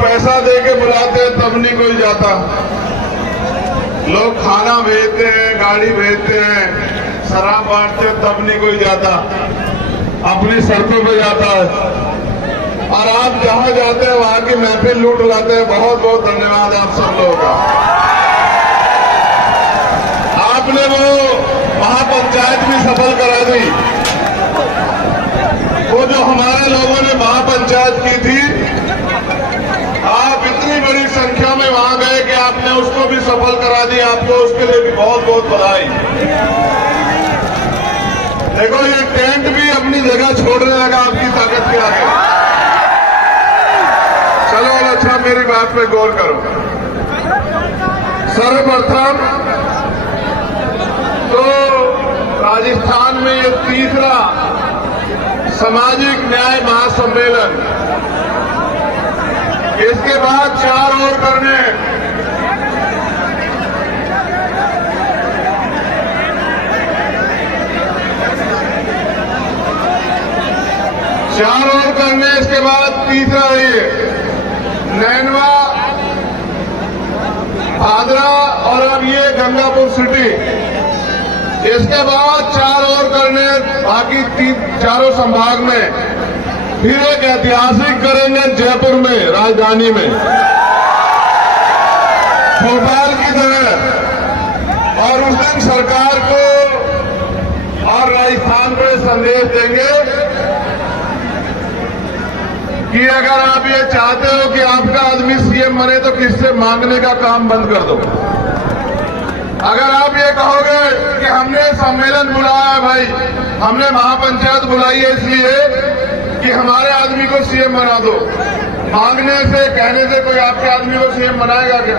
पैसा दे के बुलाते हैं तब नहीं कोई जाता। लोग खाना भेजते हैं, गाड़ी भेजते हैं, शराब बांटते हैं तब नहीं कोई जाता, अपनी सड़कों पे जाता है। और आप जहां जाते हैं वहां की महफिल लूट लाते हैं। बहुत बहुत धन्यवाद आप सब लोगों का। आपने वो महापंचायत भी सफल करा दी। वो जो हमारे लोगों ने महापंचायत की थी, आप इतनी बड़ी संख्या में वहां गए कि आपने उसको भी सफल करा दी। आपको उसके लिए भी बहुत बहुत बधाई। देखो ये टेंट भी अपनी जगह छोड़ने लगा आपकी ताकत के आगे। चलो अच्छा मेरी बात पे गौर करो। सर्वप्रथम तो राजस्थान में ये तीसरा सामाजिक न्याय महासम्मेलन, इसके बाद 4 और करने हैं। इसके बाद तीसरा है ये नैनवा, भादरा और अब ये गंगापुर सिटी। इसके बाद 4 और करने, बाकी 4 संभाग में। फिर एक ऐतिहासिक करेंगे जयपुर में, राजधानी में, भोपाल की तरह। और उस दिन सरकार को और राजस्थान को संदेश देंगे कि अगर आप ये चाहते हो कि आपका आदमी सीएम बने तो किससे मांगने का काम बंद कर दो। अगर आप ये कहोगे कि हमने सम्मेलन बुलाया है भाई, हमने महापंचायत बुलाई है इसलिए कि हमारे आदमी को सीएम बना दो, मांगने से कहने से कोई आपके आदमी को सीएम बनाएगा क्या?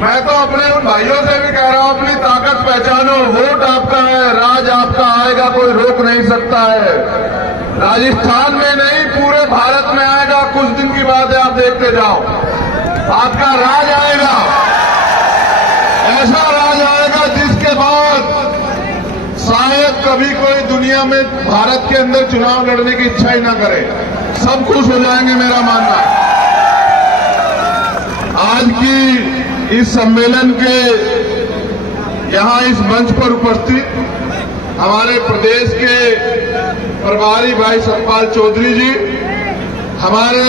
मैं तो अपने उन भाइयों से भी कह रहा हूं, अपनी ताकत पहचानो। वोट आपका है, राज आपका आएगा, कोई रोक नहीं सकता है। राजस्थान में नहीं, पूरे भारत में आएगा। कुछ दिन की बात है, आप देखते जाओ, आपका राज आएगा। ऐसा राज आएगा जिसके बाद शायद कभी कोई दुनिया में भारत के अंदर चुनाव लड़ने की इच्छा ही ना करे। सब खुश हो जाएंगे, मेरा मानना है। आज की इस सम्मेलन के यहां इस मंच पर उपस्थित हमारे प्रदेश के प्रभारी भाई सतपाल चौधरी जी, हमारे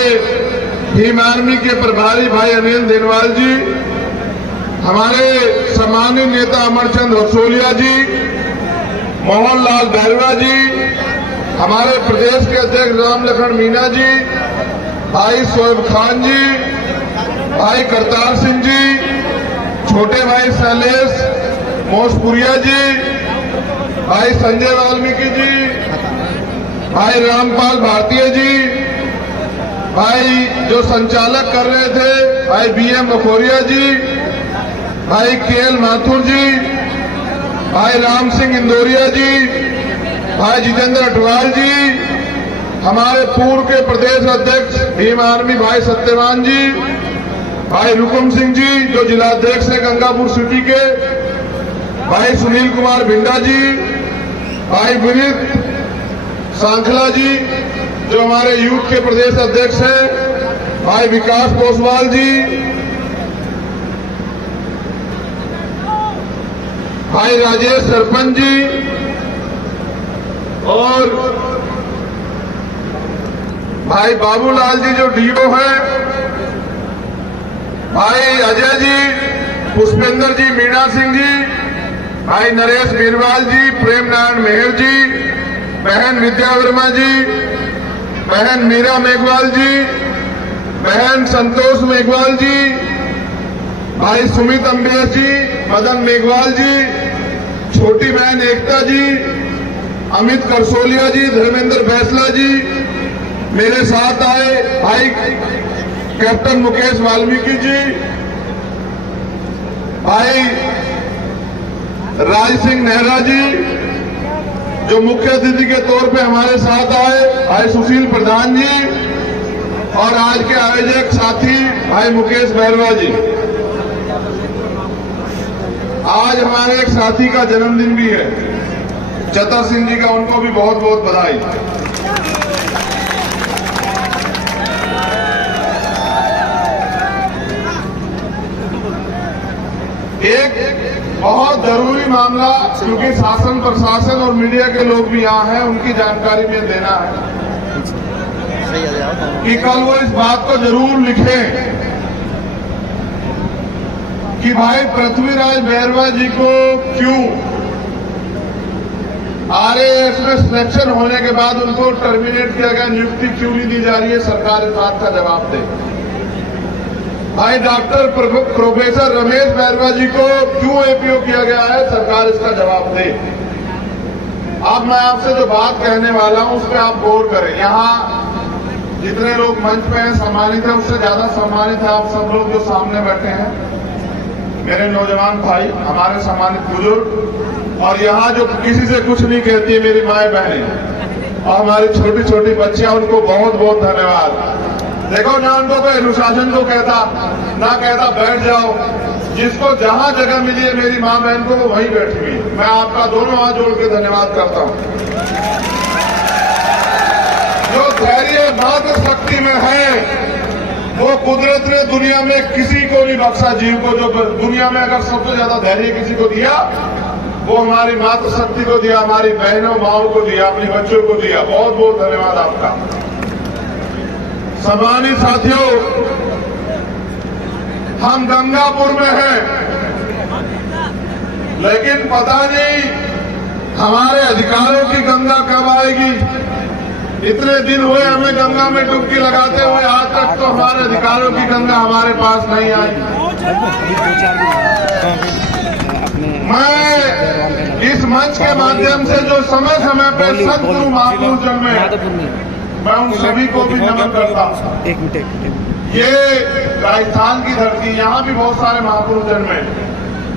भीम आर्मी के प्रभारी भाई अनिल देनवाल जी, हमारे सम्मानित नेता अमरचंद रसोलिया जी, मोहनलाल बैरवा जी, हमारे प्रदेश के अध्यक्ष राम लखन मीना जी, भाई शोएब खान जी, भाई करतार सिंह जी, छोटे भाई शैलेश मोशपुरिया जी, भाई संजय वाल्मीकि जी, भाई रामपाल भारतीय जी, भाई जो संचालक कर रहे थे भाई बीएम मखोरिया जी, भाई केएल माथुर जी, भाई राम सिंह इंदौरिया जी, भाई जितेंद्र अटवाल जी, हमारे पूर्व के प्रदेश अध्यक्ष भीम आर्मी भाई सत्यवान जी, भाई रुकुम सिंह जी जो जिलाध्यक्ष है गंगापुर सिटी के, भाई सुनील कुमार भिंडा जी, भाई विनीत सांखला जी जो हमारे यूथ के प्रदेश अध्यक्ष हैं, भाई विकास पोसवाल जी, भाई राजेश सरपंच जी और भाई बाबूलाल जी जो डीओ हैं, भाई अजय जी, पुष्पेंद्र जी, मीणा सिंह जी, भाई नरेश बीरवाल जी, प्रेम नारायण मेहर जी, बहन विद्या वर्मा जी, बहन मीरा मेघवाल जी, बहन संतोष मेघवाल जी, भाई सुमित अम्बेश जी, मदन मेघवाल जी, छोटी बहन एकता जी, अमित करसोलिया जी, धर्मेंद्र फैसला जी, मेरे साथ आए भाई कैप्टन मुकेश वाल्मीकि जी, भाई राज सिंह नेहरा जी जो मुख्य अतिथि के तौर पे हमारे साथ आए, भाई सुशील प्रधान जी और आज के आयोजक साथी भाई मुकेश बैरवा जी। आज हमारे एक साथी का जन्मदिन भी है, चतर सिंह जी का, उनको भी बहुत बहुत बधाई। बहुत जरूरी मामला, क्योंकि शासन प्रशासन और मीडिया के लोग भी यहाँ हैं, उनकी जानकारी में देना है कि कल वो इस बात को जरूर लिखें कि भाई पृथ्वीराज बैरवा जी को क्यों आरएएस में सिलेक्शन होने के बाद उनको टर्मिनेट किया गया, नियुक्ति क्यों नहीं दी जा रही है, सरकार इस बात का जवाब दे। भाई डॉक्टर प्रोफेसर रमेश बैरवा जी को क्यों एपीओ किया गया है, सरकार इसका जवाब दे। अब मैं आपसे जो बात कहने वाला हूं उस पर आप गौर करें। यहाँ जितने लोग मंच पे हैं सम्मानित हैं, उससे ज्यादा सम्मानित है आप सब लोग जो सामने बैठे हैं, मेरे नौजवान भाई, हमारे सम्मानित बुजुर्ग, और यहाँ जो किसी से कुछ नहीं कहती मेरी माए बहनें और हमारी छोटी छोटी बच्चियां, उनको बहुत बहुत धन्यवाद। देखो ना, उनको कोई अनुशासन को कहता ना कहता बैठ जाओ, जिसको जहां जगह मिली है मेरी मां बहन को वो वहीं बैठी हुई। मैं आपका दोनों हाथ जोड़ के धन्यवाद करता हूं। जो धैर्य मात्र शक्ति में है वो कुदरत ने दुनिया में किसी को नहीं बख्शा। जीव को जो दुनिया में अगर सबसे ज्यादा धैर्य किसी को दिया वो हमारी मातृ शक्ति को दिया, हमारी बहनों माओं को दिया, अपने बच्चों को दिया। बहुत बहुत धन्यवाद आपका। सम्मानित साथियों, हम गंगापुर में हैं, लेकिन पता नहीं हमारे अधिकारों की गंगा कब आएगी। इतने दिन हुए हमें गंगा में डुबकी लगाते हुए, आज तक तो हमारे अधिकारों की गंगा हमारे पास नहीं आई। मैं इस मंच के माध्यम से जो समय समय पर संत गुरु महापुरुष जन्मे, मैं उन सभी को भी नमन करता हूं। ये राजस्थान की धरती, यहाँ भी बहुत सारे महापुरुष जन्मे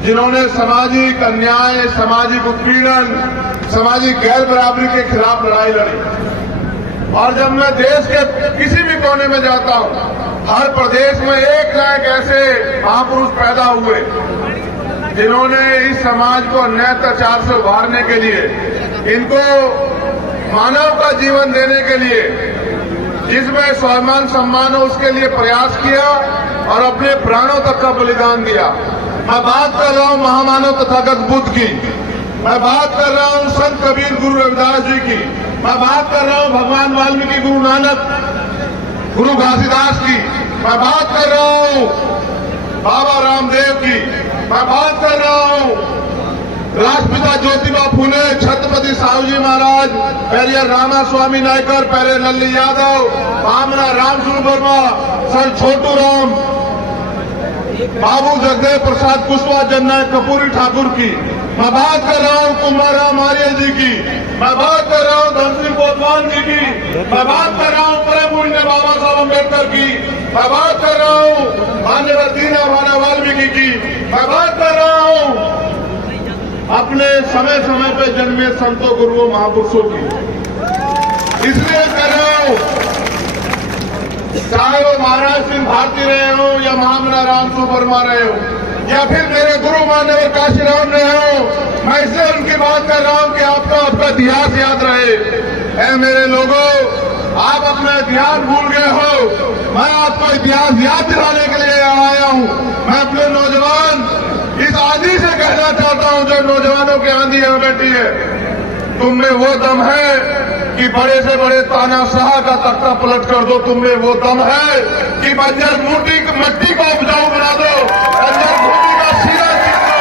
जिन्होंने सामाजिक अन्याय, सामाजिक उत्पीड़न, सामाजिक गैर बराबरी के खिलाफ लड़ाई लड़ी। और जब मैं देश के किसी भी कोने में जाता हूं, हर प्रदेश में एक ना एक ऐसे महापुरुष पैदा हुए जिन्होंने इस समाज को अन्याय अत्याचार से उभारने के लिए, इनको मानव का जीवन देने के लिए, जिसमें स्वाभिमान सम्मान हो उसके लिए प्रयास किया और अपने प्राणों तक का बलिदान दिया। मैं बात कर रहा हूं महामानव तथागत बुद्ध की, मैं बात कर रहा हूं संत कबीर गुरु रविदास जी की, मैं बात कर रहा हूं भगवान वाल्मीकि, गुरु नानक, गुरु घासीदास की, मैं बात कर रहा हूं बाबा रामदेव की, मैं बात कर रहा हूं राष्ट्रपिता ज्योतिबा फूले, छत्रपति साहूजी महाराज, पेरियर रामा स्वामी नायकर, पेरियर लल्ली यादव, भामना रामस्वरूप वर्मा, सर छोटू राम, बाबू जगदेव प्रसाद कुशवाहा, जननायक कपूरी ठाकुर की, मैं बात कर रहा हूं कुमाराम आर्य जी की, मैं बात कर रहा हूं धन सिंह कोतवाल जी की, मैं बात कर रहा हूं परम पूज्य बाबा साहब अम्बेडकर की, मैं बात कर रहा हूं माननीय दीना भाना वाल्मीकि की, मैं बात कर रहा हूं अपने समय समय पे जन्मे संतों गुरुओं महापुरुषों की। इसलिए कर रहा हूं, चाहे वो महाराज सिंह भारती रहे हो या महामना रामस्वरूप वर्मा रहे हो या फिर मेरे गुरु मान्यवर काशीराम रहे हो, मैं इसलिए उनकी बात कर रहा हूं कि आपको आपका इतिहास याद रहे। ऐ मेरे लोगों, आप अपना इतिहास भूल गए हो, मैं आपको इतिहास याद दिलाने के लिए आया हूं। मैं अपने नौजवान इस आंधी से कहना चाहता हूं जो नौजवानों की आंधी यहां बैठी है, तुम में वो दम है कि बड़े से बड़े तानाशाह का तख्ता पलट कर दो, तुम में वो दम है कि बंजर मिट्टी को उपजाऊ बना दो, बंजर भूमि का सीधा चीर दो,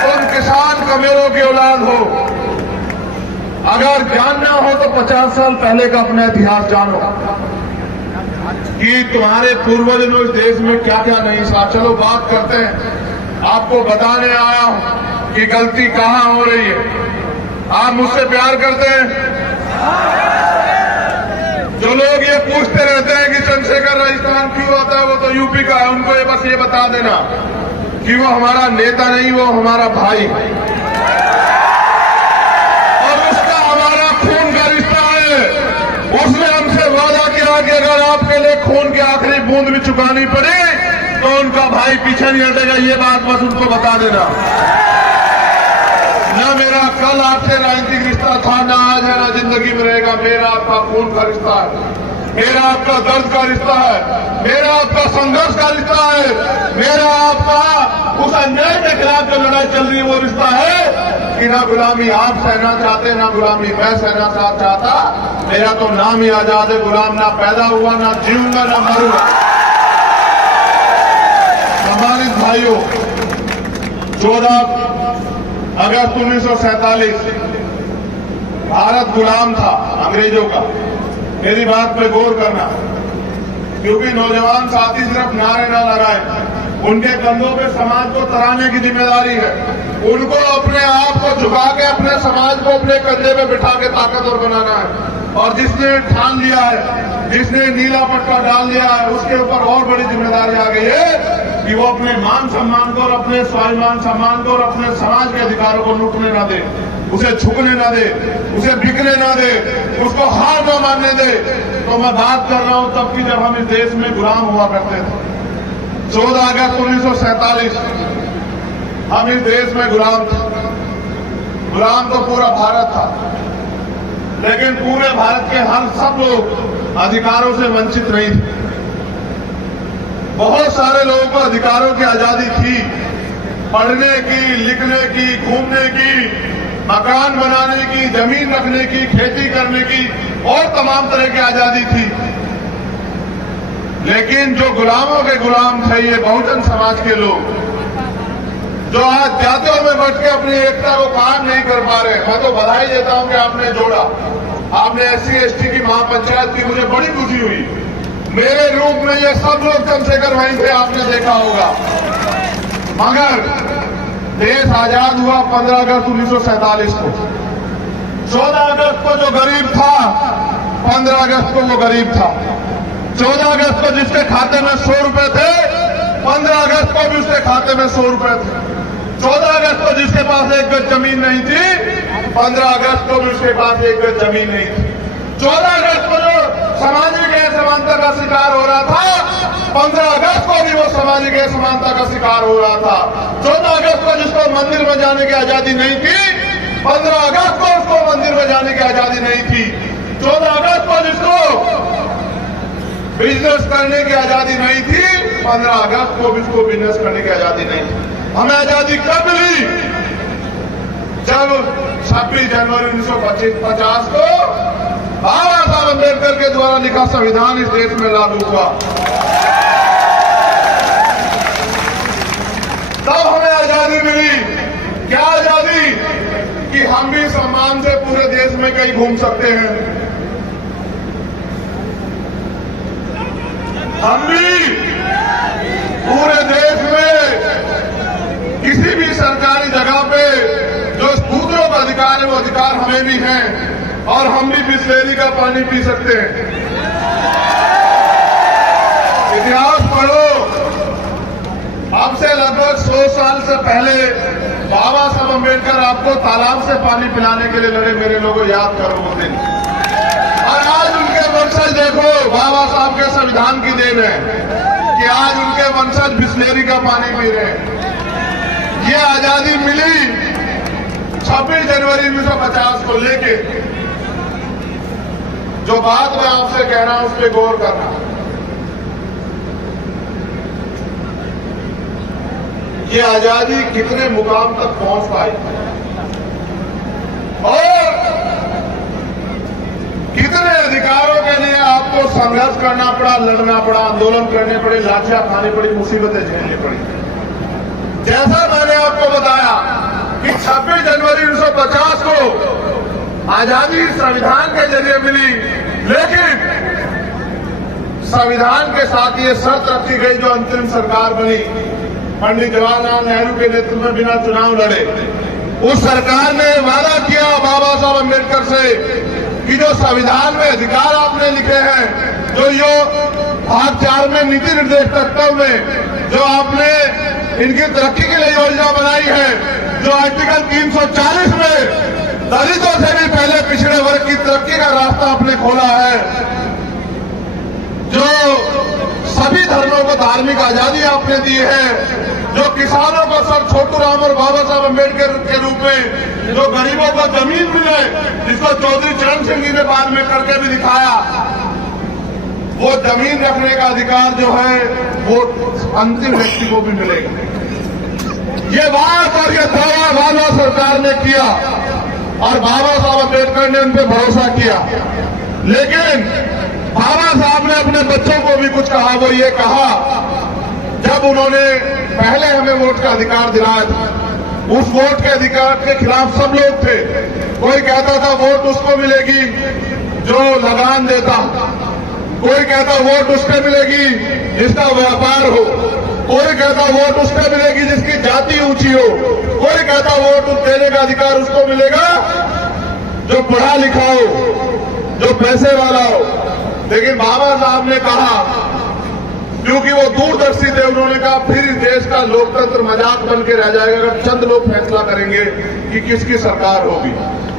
तुम किसान कमेरों की औलाद हो। अगर जानना हो तो 50 साल पहले का अपना इतिहास जानो कि तुम्हारे पूर्वजों ने इस देश में क्या क्या नहीं सहा। चलो बात करते हैं, आपको बताने आया हूं कि गलती कहां हो रही है। आप मुझसे प्यार करते हैं? जो लोग ये पूछते रहते हैं कि चंद्रशेखर राजस्थान क्यों आता है, वो तो यूपी का है, उनको ये बस ये बता देना कि वो हमारा नेता नहीं, वो हमारा भाई है और उसका हमारा खून का रिश्ता है। उसने हमसे वादा किया कि अगर आपके लिए खून की आखिरी बूंद भी चुकानी पड़े तो उनका भाई पीछे नहीं हटेगा। ये बात बस उनको बता देना। न मेरा कल आपसे राजनीतिक रिश्ता था, न आज है, न जिंदगी में रहेगा। मेरा आपका खून का रिश्ता है, मेरा आपका दर्द का रिश्ता है, मेरा आपका संघर्ष का रिश्ता है, मेरा आपका उस अन्याय के खिलाफ जो लड़ाई चल रही है वो रिश्ता है कि ना गुलामी आप सहना चाहते, ना गुलामी मैं सहना चाहता। मेरा तो नाम ही आजाद है, गुलाम ना पैदा हुआ, ना जीऊंगा, ना मरूंगा। सम्मानित भाइयों, 14 अगस्त 1947 भारत गुलाम था अंग्रेजों का। मेरी बात पे गौर करना, क्योंकि नौजवान साथी सिर्फ नारे ना लगाए, उनके कंधों पे समाज को तराने की जिम्मेदारी है। उनको अपने आप को झुका के अपने समाज को अपने कंधे पे बिठा के ताकतवर बनाना है। और जिसने ठान लिया है, जिसने नीला पट्टा डाल लिया है, उसके ऊपर और बड़ी जिम्मेदारी आ गई है कि वो अपने मान सम्मान को और अपने स्वाभिमान सम्मान को और अपने समाज के अधिकारों को लूटने ना दे, उसे झुकने ना दे, उसे बिकने ना दे, उसको हार न मानने दे। तो मैं बात कर रहा हूं तब की जब हम इस देश में गुलाम हुआ करते थे। 14 अगस्त 1947 हम इस देश में गुलाम थे। गुलाम तो पूरा भारत था, लेकिन पूरे भारत के हर सब लोग अधिकारों से वंचित नहीं थे। बहुत सारे लोगों को अधिकारों की आजादी थी, पढ़ने की, लिखने की, घूमने की, मकान बनाने की, जमीन रखने की, खेती करने की और तमाम तरह की आजादी थी। लेकिन जो गुलामों के गुलाम थे ये बहुजन समाज के लोग, जो आज जातियों में बैठ के अपनी एकता को कायम नहीं कर पा रहे। मैं तो बधाई देता हूं कि आपने जोड़ा, आपने SC/ST की महापंचायत की, मुझे बड़ी खुशी हुई। मेरे रूप में ये सब लोग चंद्रशेखर वहीं थे, आपने देखा होगा। मगर देश आजाद हुआ 15 अगस्त 1947 को। 14 अगस्त को जो गरीब था, 15 अगस्त को वो गरीब था। 14 अगस्त को जिसके खाते में 100 रुपए थे, 15 अगस्त को भी उसके खाते में 100 रुपए थे। 14 अगस्त को जिसके पास एक गज जमीन नहीं थी, 15 अगस्त को भी उसके पास एक गज जमीन नहीं थी। 14 अगस्त को जो सामाजिक असमानता का शिकार हो रहा था, 15 अगस्त को भी वो सामाजिक असमानता का शिकार हो रहा था। 14 अगस्त को जिसको मंदिर में जाने की आजादी नहीं थी, 15 अगस्त को उसको मंदिर में जाने की आजादी नहीं थी। 14 अगस्त को जिसको बिजनेस करने की आजादी नहीं थी, 15 अगस्त को भी उसको बिजनेस करने की आजादी नहीं थी। हमें आजादी कब मिली? जब 26 जनवरी 1950 को बाबा साहब अम्बेडकर के द्वारा लिखा संविधान इस देश में लागू हुआ। तब हमें आजादी मिली। क्या आजादी? कि हम भी सम्मान से पूरे देश में कहीं घूम सकते हैं, हम भी पूरे देश में किसी भी सरकारी जगह पे जो दूसरों का अधिकार है वो अधिकार हमें भी है, और हम भी बिस्लेरी का पानी पी सकते हैं। इतिहास पढ़ो, अब से लगभग 100 साल से पहले बाबा साहब अम्बेडकर आपको तालाब से पानी पिलाने के लिए लड़े। मेरे लोगों याद करो वो दिन। और आज उनके वंशज देखो, बाबा साहब के संविधान की देन है कि आज उनके वंशज बिस्लेरी का पानी पी रहे हैं। ये आजादी मिली 26 जनवरी 1950 को लेके। जो बात मैं आपसे कह रहा हूं उस पर गौर करना। ये आजादी कितने मुकाम तक पहुंच पाई और कितने अधिकारों के लिए आपको संघर्ष करना पड़ा, लड़ना पड़ा, आंदोलन करने पड़े, लाठियां खानी पड़ी, मुसीबतें झेलनी पड़ी। जैसा मैंने आपको बताया कि 26 जनवरी 1950 को आजादी संविधान के जरिए मिली, लेकिन संविधान के साथ ये शर्त रखी गई जो अंतरिम सरकार बनी, पंडित जवाहरलाल नेहरू के नेतृत्व में बिना चुनाव लड़े। उस सरकार ने वादा किया बाबा साहब अम्बेडकर से कि जो संविधान में अधिकार आपने लिखे हैं, जो यो भाग 4 में नीति निर्देश तत्व में जो आपने इनकी तरक्की के लिए योजना बनाई है, जो आर्टिकल 340 में दलितों से भी पहले पिछड़े वर्ग की तरक्की का रास्ता आपने खोला है, जो सभी धर्मों को धार्मिक आजादी आपने दी है, जो किसानों को सर छोटू राम और बाबा साहब अम्बेडकर के रूप में जो गरीबों को जमीन मिले, जिसको चौधरी चरण सिंह जी ने बाद में करके भी दिखाया, वो जमीन रखने का अधिकार जो है वो अंतिम व्यक्ति को भी मिलेगा। ये बात और ये दावा वाला सरकार ने किया और बाबा साहब अम्बेडकर ने उन पर भरोसा किया। लेकिन बाबा साहब ने अपने बच्चों को भी कुछ कहा। वो ये कहा, जब उन्होंने पहले हमें वोट का अधिकार दिलाया था, उस वोट के अधिकार के खिलाफ सब लोग थे। कोई कहता था वोट उसको मिलेगी जो लगान देता, कोई कहता वोट उसको मिलेगी जिसका व्यापार हो, कोई कहता वोट उसको मिलेगी जिसकी जाति ऊंची हो, कोई कहता वोट देने का अधिकार उसको मिलेगा जो पढ़ा लिखा हो, जो पैसे वाला हो। लेकिन बाबा साहब ने कहा, क्योंकि वो दूरदर्शी थे, उन्होंने कहा फिर इस देश का लोकतंत्र मजाक बन के रह जाएगा अगर चंद लोग फैसला करेंगे कि किसकी सरकार होगी।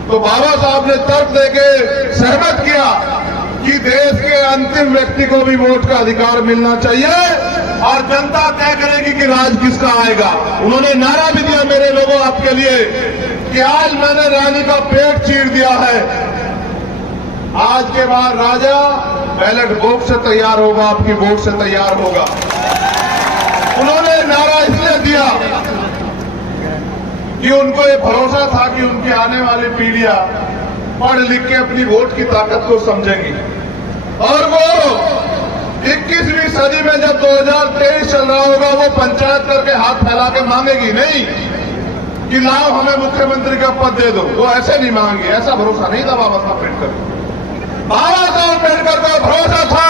तो बाबा साहब ने तर्क देके सहमत किया कि देश के अंतिम व्यक्ति को भी वोट का अधिकार मिलना चाहिए और जनता तय करेगी कि राज किसका आएगा। उन्होंने नारा भी दिया मेरे लोगों आपके लिए कि आज मैंने रानी का पेट चीर दिया है, आज के बाद राजा बैलेट बॉक्स से तैयार होगा, आपकी वोट से तैयार होगा। उन्होंने नारा इसलिए दिया कि उनको ये भरोसा था कि उनकी आने वाली पीढ़ियां पढ़ लिख के अपनी वोट की ताकत को समझेंगी और वो 21वीं सदी में जब 2023 चल रहा होगा वो पंचायत करके हाथ फैला के मांगेगी नहीं कि लाओ हमें मुख्यमंत्री का पद दे दो। वो ऐसे नहीं मांगेगी, ऐसा भरोसा नहीं था बाबा साहब अम्बेडकर। बाबा साहब अम्बेडकर को भरोसा था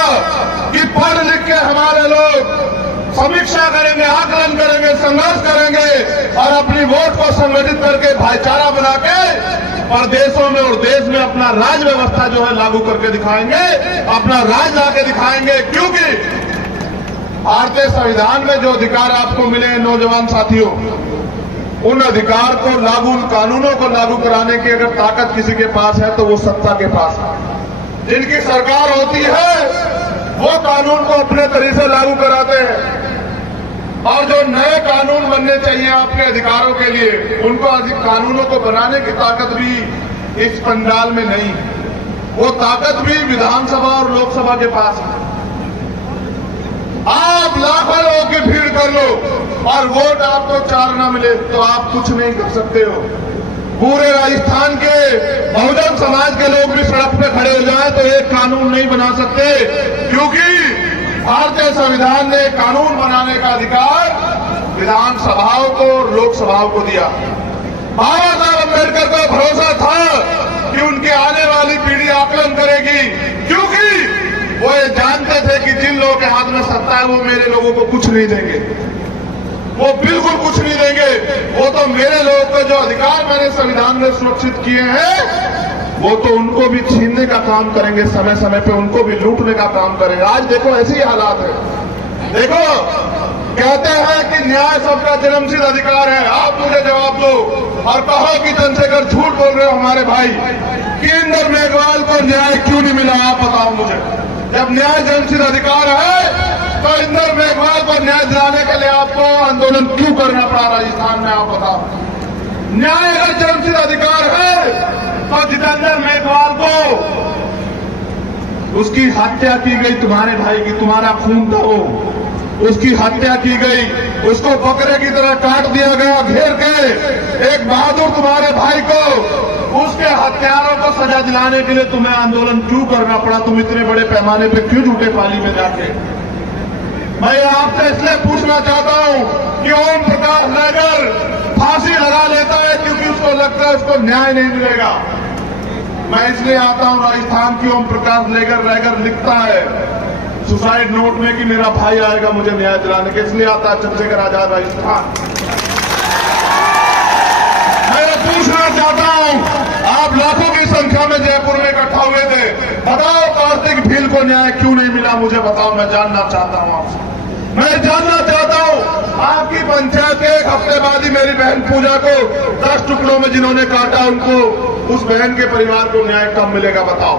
कि पढ़ लिख के हमारे लोग समीक्षा करेंगे, आकलन करेंगे, संघर्ष करेंगे और अपनी वोट को संगठित करके भाईचारा बना के प्रदेशों में और देश में अपना राज व्यवस्था जो है लागू करके दिखाएंगे, अपना राज लाके दिखाएंगे। क्योंकि भारतीय संविधान में जो अधिकार आपको मिले हैं नौजवान साथियों, उन अधिकार को लागू, उन कानूनों को लागू कराने की अगर ताकत किसी के पास है तो वो सत्ता के पास है। जिनकी सरकार होती है वो कानून को अपने तरीके से लागू कराते हैं और जो नए कानून बनने चाहिए आपके अधिकारों के लिए, उनको कानूनों को बनाने की ताकत भी इस पंडाल में नहीं है। वो ताकत भी विधानसभा और लोकसभा के पास है। आप लाखों लोगों की भीड़ कर लो और वोट आपको 4 ना मिले तो आप कुछ नहीं कर सकते हो। पूरे राजस्थान के बहुजन समाज के लोग भी सड़क पे खड़े हो जाएं तो एक कानून नहीं बना सकते, क्योंकि भारतीय संविधान ने कानून बनाने का अधिकार विधानसभाओं को और लोकसभाओं को दिया। बाबा साहब अम्बेडकर को भरोसा था कि उनकी आने वाली पीढ़ी आकलन करेगी, क्योंकि वो ये जानते थे कि जिन लोगों के हाथ में सत्ता है वो मेरे लोगों को कुछ नहीं देंगे, वो बिल्कुल कुछ नहीं देंगे। वो तो मेरे लोगों को जो अधिकार मैंने संविधान में सुरक्षित किए हैं वो तो उनको भी छीनने का काम करेंगे, समय समय पे उनको भी लूटने का काम करेंगे। आज देखो ऐसी हालात है। देखो कहते हैं कि न्याय सबका जन्मसिद्ध अधिकार है। आप मुझे जवाब दो और कहो कि चंद्रशेखर झूठ बोल रहे हो हमारे भाई कि इंदर मेघवाल को न्याय क्यों नहीं मिला, आप बताओ मुझे। जब न्याय जन्मसिद्ध अधिकार है तो इंदर मेघवाल को न्याय दिलाने के लिए आपको आंदोलन क्यों करना पड़ा राजस्थान में, आप बताओ। न्याय अगर जन्मसिद्ध अधिकार है तो जितेंद्र मेघवाल को उसकी हत्या की गई, तुम्हारे भाई की, तुम्हारा खून था वो, उसकी हत्या की गई, उसको बकरे की तरह काट दिया गया घेर के। एक बहादुर तुम्हारे भाई को, उसके हत्यारों को सजा दिलाने के लिए तुम्हें आंदोलन क्यों करना पड़ा? तुम इतने बड़े पैमाने पे क्यों झूठे पाली में जाके? मैं आपसे इसलिए पूछना चाहता हूं कि ओम प्रकाश नगर फांसी लगा लेता है क्योंकि उसको लगता है उसको न्याय नहीं मिलेगा। मैं इसलिए आता हूं राजस्थान की ओम प्रकाश नगर लिखता है सुसाइड नोट में कि मेरा भाई आएगा मुझे न्याय दिलाने के, इसलिए आता है चंद्रशेखर आजाद राजस्थान। मैं पूछना चाहता हूं, आप लाखों की संख्या में जयपुर में इकट्ठा हुए थे, बताओ कार्तिक भील को न्याय क्यों नहीं मिला? मुझे बताओ, मैं जानना चाहता हूं आपसे। मैं जानना चाहता हूं आपकी पंचायत के एक हफ्ते बाद ही मेरी बहन पूजा को 10 टुकड़ों में जिन्होंने काटा, उनको, उस बहन के परिवार को न्याय कब मिलेगा बताओ।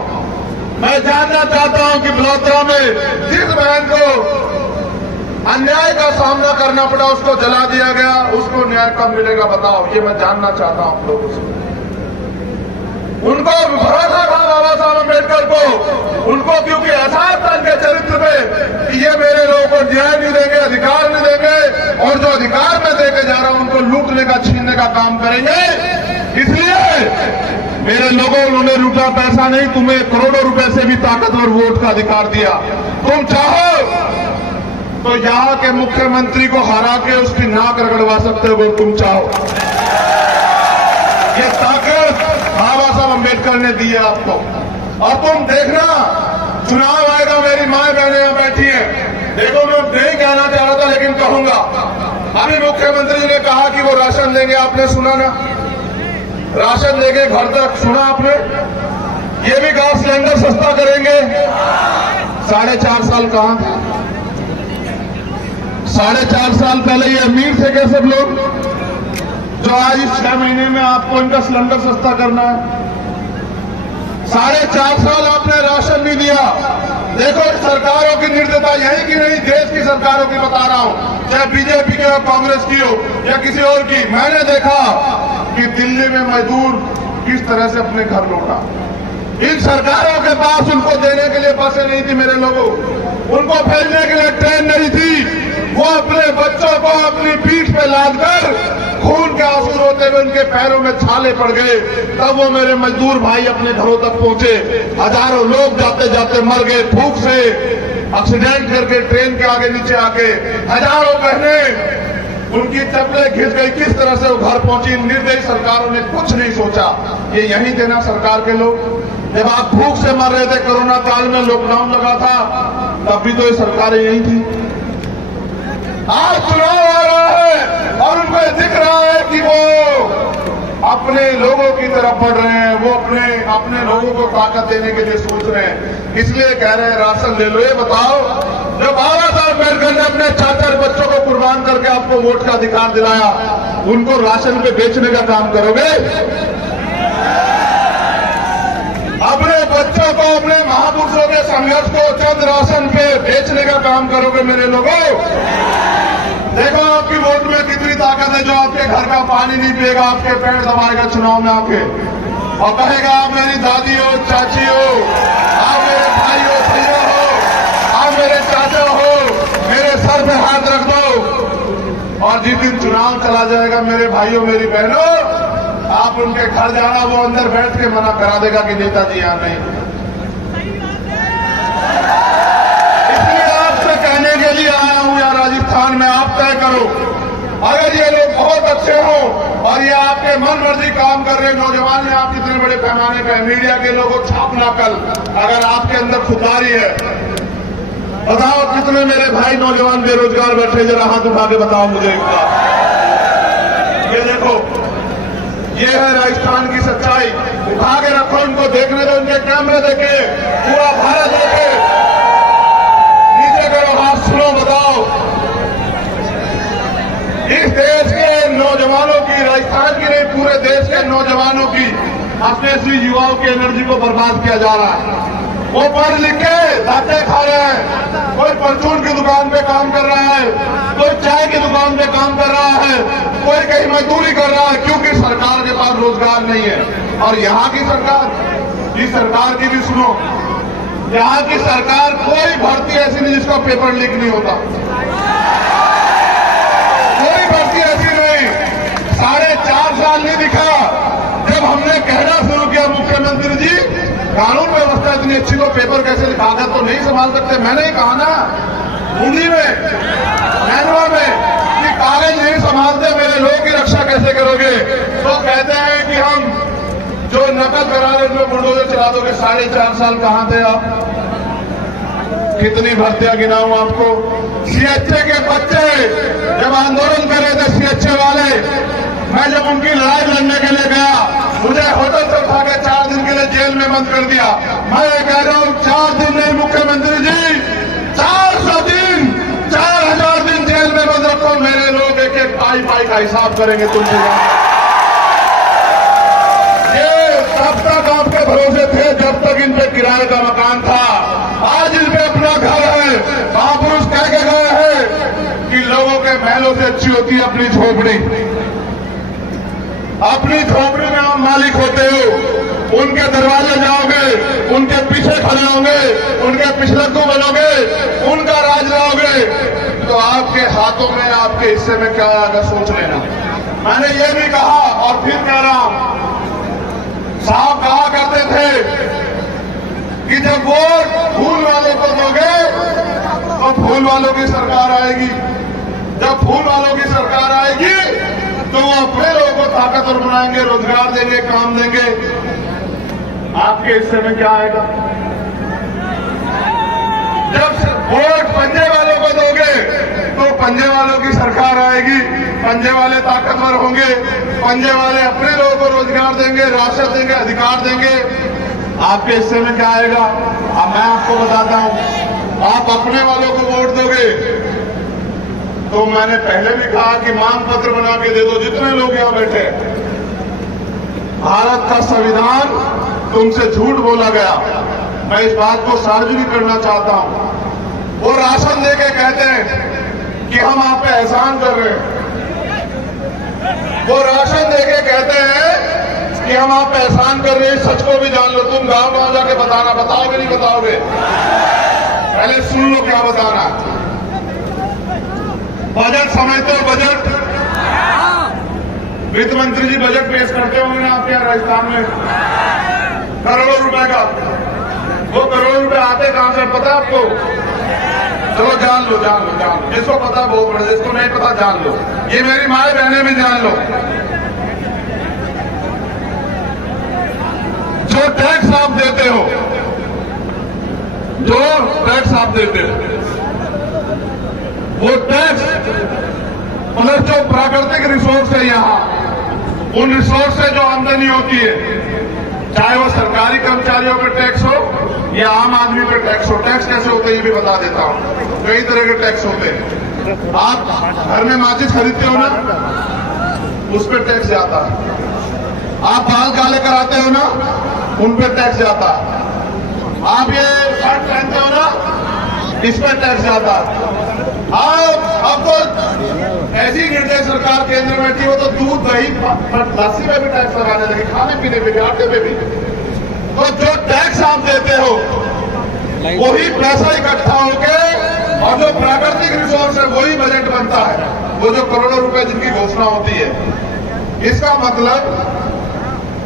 मैं जानना चाहता हूं कि बलौत्रा में जिस बहन को अन्याय का सामना करना पड़ा, उसको जला दिया गया, उसको न्याय कब मिलेगा बताओ। ये मैं जानना चाहता हूं आप लोगों से। उनको भरोसा था बाबा साहब अम्बेडकर को, उनको क्योंकि एहसास था इनके चरित्र में कि ये मेरे लोगों को न्याय नहीं देंगे, अधिकार नहीं देंगे, और जो अधिकार मैं देके जा रहा हूं उनको लूट मेरे लोगों, उन्होंने लूटा पैसा नहीं, तुम्हें करोड़ों रुपए से भी ताकतवर वोट का अधिकार दिया। तुम चाहो तो यहां के मुख्यमंत्री को हरा के उसकी नाक रगड़वा सकते हो, तुम चाहो। ये ताकत बाबा साहब अम्बेडकर ने दी है आपको। और तुम देखना, चुनाव आएगा, मेरी माए बहनें यहां बैठी हैं, देखो मैं नहीं कहना चाह रहा था लेकिन कहूंगा। अभी मुख्यमंत्री जी ने कहा कि वो राशन देंगे, आपने सुना ना? राशन देंगे घर तक, सुना आपने? ये भी गैस सिलेंडर सस्ता करेंगे। 4.5 साल कहां थे? 4.5 साल पहले ये अमीर थे क्या सब लोग, जो आज इस 6 महीने में आपको इनका सिलेंडर सस्ता करना है? 4.5 साल आपने राशन नहीं दिया। देखो सरकारों की निर्दयता, यही की नहीं, देश की सरकारों की बता रहा हूं, चाहे बीजेपी की हो, कांग्रेस की हो या किसी और की। मैंने देखा कि दिल्ली में मजदूर किस तरह से अपने घर लौटा। इन सरकारों के पास उनको देने के लिए बसें नहीं थी मेरे लोगों, उनको भेजने के लिए ट्रेन नहीं थी। वो अपने बच्चों को अपनी पीठ पे लादकर खून के आंसू रोते हुए उनके पैरों में छाले पड़ गए, तब वो मेरे मजदूर भाई अपने घरों तक पहुंचे। हजारों लोग जाते जाते मर गए भूख से, एक्सीडेंट करके ट्रेन के आगे नीचे आके। हजारों बहनें, उनकी चप्पलें घिस गई, किस तरह से वो घर पहुंची। निर्दयी सरकारों ने कुछ नहीं सोचा। ये यही थे ना सरकार के लोग, जब आप भूख से मर रहे थे, कोरोना काल में लॉकडाउन लगा था, तब भी तो ये सरकारें यही थी। आज चुनाव आ रहा है और उनको दिख रहा है कि वो अपने लोगों की तरफ बढ़ रहे हैं, वो अपने लोगों को ताकत देने के लिए सोच रहे हैं, इसलिए कह रहे हैं राशन ले लो। ये बताओ, जो बाबा साहब अम्बेडकर ने अपने 4 बच्चों को कुर्बान करके आपको वोट का अधिकार दिलाया, उनको राशन पे बेचने का काम करोगे? अपने बच्चों को, अपने महापुरुषों के संघर्ष को चंद राशन पे बेचने का काम करोगे मेरे लोगों? देखो आपकी वोट में कितनी ताकत है, जो आपके घर का पानी नहीं पिएगा, आपके पेड़ दबाएगा चुनाव में आके और कहेगा आप मेरी दादी हो, चाची हो, आप मेरे भाई हो, भैया हो, आप मेरे चाचा हो, मेरे सर पे हाथ रख दो। और जिस दिन चुनाव चला जाएगा मेरे भाइयों, मेरी बहनों, आप उनके घर जाना, वो अंदर बैठ के मना करा देगा कि नेताजी यहां नहीं। इसलिए आपसे कहने के लिए आया हूं यार, राजस्थान में आप तय करो। अगर ये लोग बहुत अच्छे हों और ये आपके मन मर्जी काम कर रहे नौजवान हैं, आप कितने बड़े पैमाने पर, मीडिया के लोगों छापना कल, अगर आपके अंदर खुददारी है, बताओ कितने मेरे भाई नौजवान बेरोजगार बैठे, जरा हाथ उठा के बताओ मुझे एक बार। ये देखो, ये है राजस्थान की सच्चाई। उठा के रखो, उनको देखने दो, उनके कैमरे देखे, पूरा भारत देखे। नीचे करो हाथ, सुनो, बताओ इस देश के नौजवानों की, राजस्थान की नहीं पूरे देश के नौजवानों की, अपने से युवाओं की एनर्जी को बर्बाद किया जा रहा है। वो पढ़ लिख के धक्के खा रहे हैं, कोई परचून की दुकान पे काम कर रहा है, कोई चाय की दुकान पे काम कर रहा है, कोई कहीं मजदूरी कर रहा है, क्योंकि सरकार के पास रोजगार नहीं है। और यहाँ की सरकार, इस सरकार की भी सुनो, यहाँ की सरकार कोई भर्ती ऐसी नहीं जिसका पेपर लीक नहीं होता, कोई भर्ती ऐसी नहीं। 4.5 साल नहीं दिखा। जब हमने कहना शुरू किया मुख्यमंत्री जी कानून व्यवस्था इतनी अच्छी, तो पेपर कैसे कागज तो नहीं संभाल सकते, मैंने ही कहा ना हिंदी में, मैनुआ में, कि कागज नहीं संभालते, मेरे लोगों की रक्षा कैसे करोगे? तो कहते हैं कि हम जो नकल करा रहे थे बुलडोजर चला दोगे। 4.5 साल कहां थे आप? कितनी भर्तियां गिनाऊं आपको? सीएचए के बच्चे जब आंदोलन कर रहे थे, सीएचए वाले, मैं जब उनकी लड़ाई लड़ने के लिए गया, मुझे होटल से उठा के 4 दिन के लिए जेल में बंद कर दिया। मैं कह रहा हूं 4 दिन नहीं मुख्यमंत्री जी, 400 दिन, 4000 दिन जेल में बंद रखो, मेरे लोग एक एक पाई का हिसाब करेंगे तुमसे। ये तब तक आपके भरोसे थे जब तक इन पे किराए का मकान था, आज इन पे अपना घर है। महापुरुष कह के गए हैं कि लोगों के महलों से अच्छी होती है अपनी झोपड़ी। अपनी झोपड़ी में आप मालिक होते हो, उनके दरवाजे जाओगे, उनके पीछे खड़े होंगे, उनके पिछलग्गू बनोगे, उनका राज लाओगे, तो आपके हाथों में, आपके हिस्से में क्या आएगा सोच लेना। मैंने ये भी कहा और फिर कह रहा हूं, साहब कहा करते थे कि जब वोट फूल वालों को दोगे तो फूल वालों की सरकार आएगी, जब फूल वालों की सरकार आएगी तो वो अपने लोगों को ताकतवर बनाएंगे, रोजगार देंगे, काम देंगे। आपके हिस्से में क्या आएगा? जब वोट पंजे वालों को दोगे तो पंजे वालों की सरकार आएगी, पंजे वाले ताकतवर होंगे, पंजे वाले अपने लोगों को रोजगार देंगे, राशन देंगे, अधिकार देंगे। आपके हिस्से में क्या आएगा? अब मैं आपको बताता हूं, आप अपने वालों को वोट दोगे तो मैंने पहले भी कहा कि मांग पत्र बना के दे दो, जितने लोग यहां बैठे। भारत का संविधान तुमसे झूठ बोला गया, मैं इस बात को सार्वजनिक करना चाहता हूं। वो राशन देके कहते हैं कि हम आप पे एहसान कर रहे हैं, वो राशन देके कहते हैं कि हम आप पे एहसान कर रहे हैं। सच को भी जान लो, तुम गांव जाके बताना, बताओगे नहीं बताओगे? पहले सुन लो क्या बताना। बजट समझते हो? बजट वित्त मंत्री जी बजट पेश करते होंगे ना आपके यहाँ राजस्थान में, करोड़ों रुपए का। वो करोड़ों रुपए आते कहां से पता है आपको? चलो जान लो, जान लो, जान लो। जिसको पता वो पढ़े, जिसको नहीं पता जान लो। ये मेरी माए बहने भी जान लो। जो टैक्स आप देते हो, जो टैक्स आप देते हो, वो टैक्स मतलब जो प्राकृतिक रिसोर्स है यहां, उन रिसोर्स से जो आमदनी होती है, चाहे वो सरकारी कर्मचारियों पर टैक्स हो या आम आदमी पर टैक्स हो। टैक्स कैसे होते हैं ये भी बता देता हूं। कई तरह के टैक्स होते हैं। आप घर में माचिस खरीदते हो ना, उस पर टैक्स जाता है। आप बाल काले कराते हो ना, उन पर टैक्स जाता है। आप ये शर्ट पहनते हो ना, इस पर टैक्स जाता है। अब तो ऐसी निर्दयी सरकार केंद्र में बैठी हो तो दूध, दही, लस्सी में भी टैक्स लगाने लगे, खाने पीने में भी, आटे में भी। तो जो टैक्स आप देते हो वही पैसा इकट्ठा होके और जो प्राकृतिक रिसोर्स है वही बजट बनता है। वो जो करोड़ों रुपए जिनकी घोषणा होती है, इसका मतलब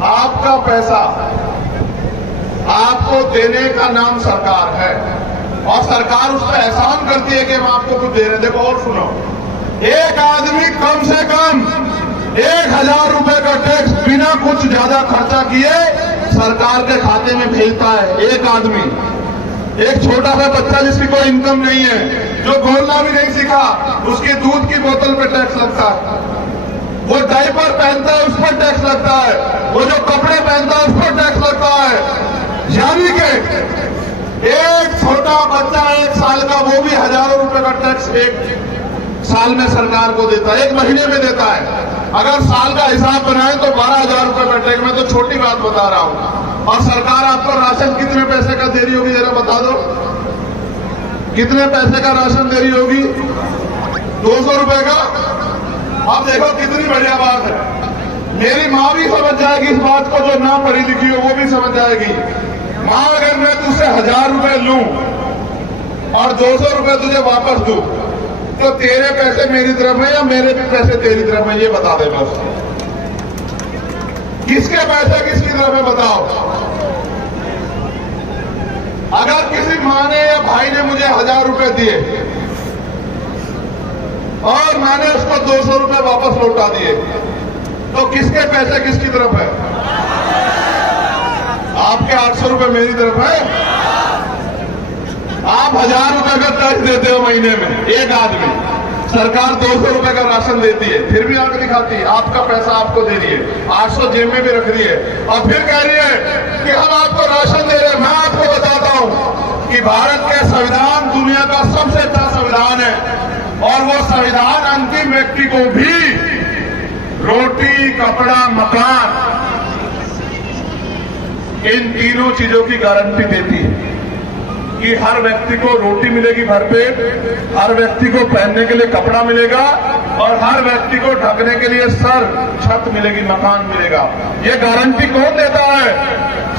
आपका पैसा आपको देने का नाम सरकार है और सरकार उस पर एहसान करती है कि हम आपको कुछ दे रहे हैं। देखो और सुनो, एक आदमी कम से कम 1000 रुपए का टैक्स बिना कुछ ज्यादा खर्चा किए सरकार के खाते में भेजता है। एक आदमी, एक छोटा सा बच्चा जिसकी कोई इनकम नहीं है, जो बोलना भी नहीं सीखा, उसकी दूध की बोतल पे टैक्स लगता है। वो डायपर पहनता है, उस पर टैक्स लगता है। वो जो कपड़े पहनता है, उस पर टैक्स लगता है। यानी कि एक छोटा बच्चा 1 साल का, वो भी हजारों रुपए का टैक्स एक साल में सरकार को देता है, एक महीने में देता है। अगर साल का हिसाब बनाए तो 12,000 रुपए का टैक्स। मैं तो छोटी बात बता रहा हूं। और सरकार आपको राशन कितने पैसे का दे रही होगी जरा बता दो? कितने पैसे का राशन दे रही होगी? 200 रुपए का। अब देखो कितनी बढ़िया बात है। मेरी माँ भी समझ जाएगी इस बात को, जो ना पढ़ी लिखी हो वो भी समझ जाएगी। माँ, अगर मैं तुझसे 1000 रुपए लूं और 200 रुपए तुझे वापस दूं तो तेरे पैसे मेरी तरफ है या मेरे भी पैसे तेरी तरफ है? ये बता दे बस। किसके पैसे किसकी तरफ है बताओ? अगर किसी माँ ने या भाई ने मुझे 1000 रुपए दिए और मैंने उसको 200 रुपए वापस लौटा दिए तो किसके पैसे किसकी तरफ है? आपके 800 रुपए मेरी तरफ है। आप 1000 रुपए का टैक्स देते हो महीने में, एक आदमी। सरकार 200 रुपए का राशन देती है, फिर भी आंख दिखाती है, आपका पैसा आपको दे रही है, 800 जेब में भी रख रही है और फिर कह रही है कि हम आपको राशन दे रहे हैं। मैं आपको बताता हूं कि भारत के संविधान दुनिया का सबसे अच्छा संविधान है और वो संविधान अंतिम व्यक्ति को भी रोटी, कपड़ा, मकान, इन तीनों चीजों की गारंटी देती है कि हर व्यक्ति को रोटी मिलेगी भरपेट, हर व्यक्ति को पहनने के लिए कपड़ा मिलेगा और हर व्यक्ति को ढकने के लिए सर, छत मिलेगी, मकान मिलेगा। ये गारंटी कौन देता है?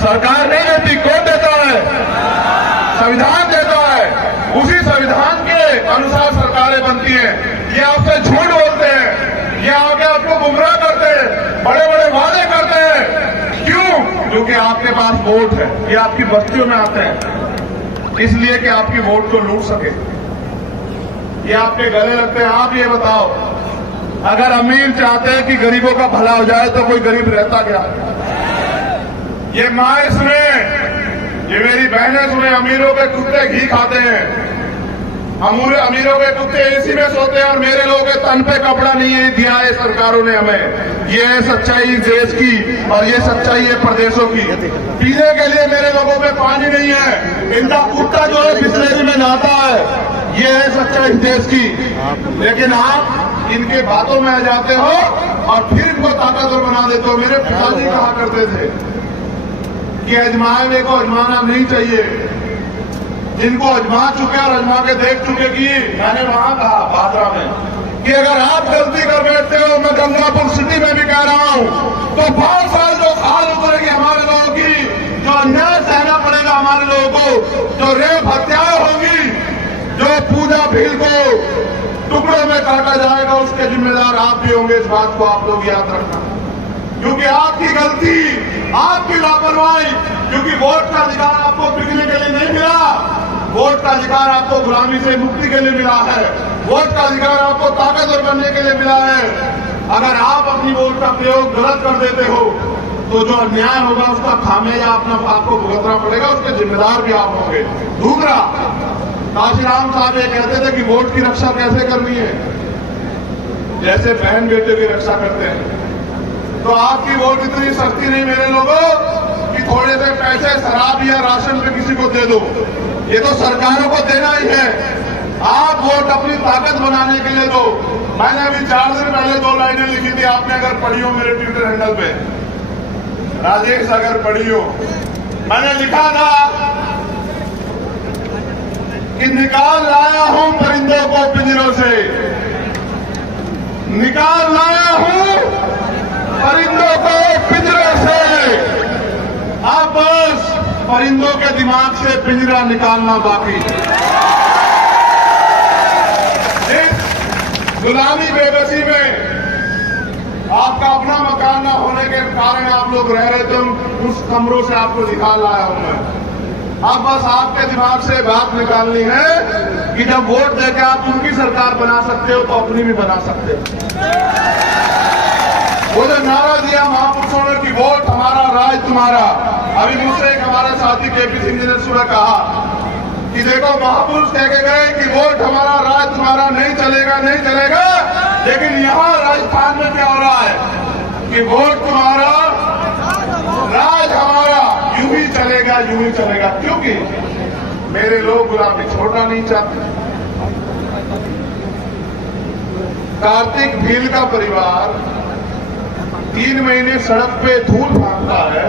सरकार नहीं देती। कौन देता है? संविधान देता है। उसी संविधान के अनुसार सरकारें बनती हैं। ये आपसे झूठ बोलते हैं, ये आके आपको गुमराह करते हैं, बड़े बड़े वादे करते हैं। क्यों? क्योंकि आपके पास वोट है, ये आपकी बस्तियों में आते हैं इसलिए कि आपकी वोट को लूट सके, ये आपके गले लगते हैं। आप ये बताओ, अगर अमीर चाहते हैं कि गरीबों का भला हो जाए तो कोई गरीब रहता क्या? ये माए सुने, ये मेरी बहनें सुने, अमीरों के कुत्ते घी खाते हैं, अमीरों के कुत्ते एसी में सोते हैं और मेरे लोगों के तन पे कपड़ा नहीं दिया है सरकारों ने हमें। ये है सच्चाई देश की और ये सच्चाई है प्रदेशों की। पीने के लिए मेरे लोगों में पानी नहीं है, इनका कुत्ता जो है बिस्लेरी में नहाता है, ये है सच्चाई देश की। लेकिन आप इनके बातों में आ जाते हो और फिर इनको ताकतवर बना देते हो। मेरे पिताजी कहा करते थे कि अजमाए को अजमाना नहीं चाहिए, जिनको अजमा चुके और अजमा के देख चुके कि मैंने वहां कहा बादरा में कि अगर आप गलती कर बैठते हो, मैं गंगापुर सिटी में भी कह रहा हूं, तो 5 साल जो हाल उतरेगी हमारे लोगों की, जो अन्याय सहना पड़ेगा हमारे लोगों को, जो रेप हत्याएं होगी, जो पूजा भील को टुकड़ों में काटा जाएगा, उसके जिम्मेदार आप भी होंगे। इस बात को आप लोग याद रखना, क्योंकि आपकी गलती, आपकी लापरवाही, क्योंकि वोट का अधिकार आपको बिकने के लिए नहीं मिला, वोट का अधिकार आपको गुलामी से मुक्ति के लिए मिला है, वोट का अधिकार आपको ताकतवर बनने के लिए मिला है। अगर आप अपनी वोट का प्रयोग गलत कर देते हो तो जो अन्याय होगा उसका खामियाजा आपको भुगतना पड़ेगा, उसके जिम्मेदार भी आप होंगे। दूसरा, काशीराम साहब ये कहते थे कि वोट की रक्षा कैसे करनी है, जैसे बहन बेटे की रक्षा करते हैं। तो आपकी वोट इतनी सस्ती नहीं मेरे लोगों कि थोड़े से पैसे शराब या राशन पे किसी को दे दो, ये तो सरकारों को देना ही है। आप वोट अपनी ताकत बनाने के लिए दो। मैंने अभी 4 दिन पहले 2 लाइनें लिखी थी, आपने अगर पढ़ी हो मेरे ट्विटर हैंडल पे, राजेश अगर पढ़ी हो, मैंने लिखा था कि निकाल लाया हूं परिंदों को पिंजरों से, निकाल लाया हूं परिंदों को पिंजरे से। अब बस परिंदों के दिमाग से पिंजरा निकालना बाकी। इस गुलामी बेबसी में आपका अपना मकान न होने के कारण आप लोग रह रहे थे, उस कमरों से आपको निकाल लाया हूं मैं। अब बस आपके दिमाग से बात निकालनी है कि जब वोट देकर आप उनकी सरकार बना सकते हो तो अपनी भी बना सकते हो। वो जो नारा दिया महापुरुषों ने कि वोट हमारा राज तुम्हारा, अभी मुझसे एक हमारे साथी केपी सिंह जी ने सुबह कहा कि देखो महापुरुष कह के गए कि वोट हमारा राज तुम्हारा, नहीं चलेगा नहीं चलेगा, लेकिन यहाँ राजस्थान में क्या हो रहा है कि वोट तुम्हारा राज हमारा, यूं ही चलेगा यूं ही चलेगा। क्योंकि मेरे लोग गुलामी छोड़ना नहीं चाहते। कार्तिक भील का परिवार 3 महीने सड़क पे धूल भागता है,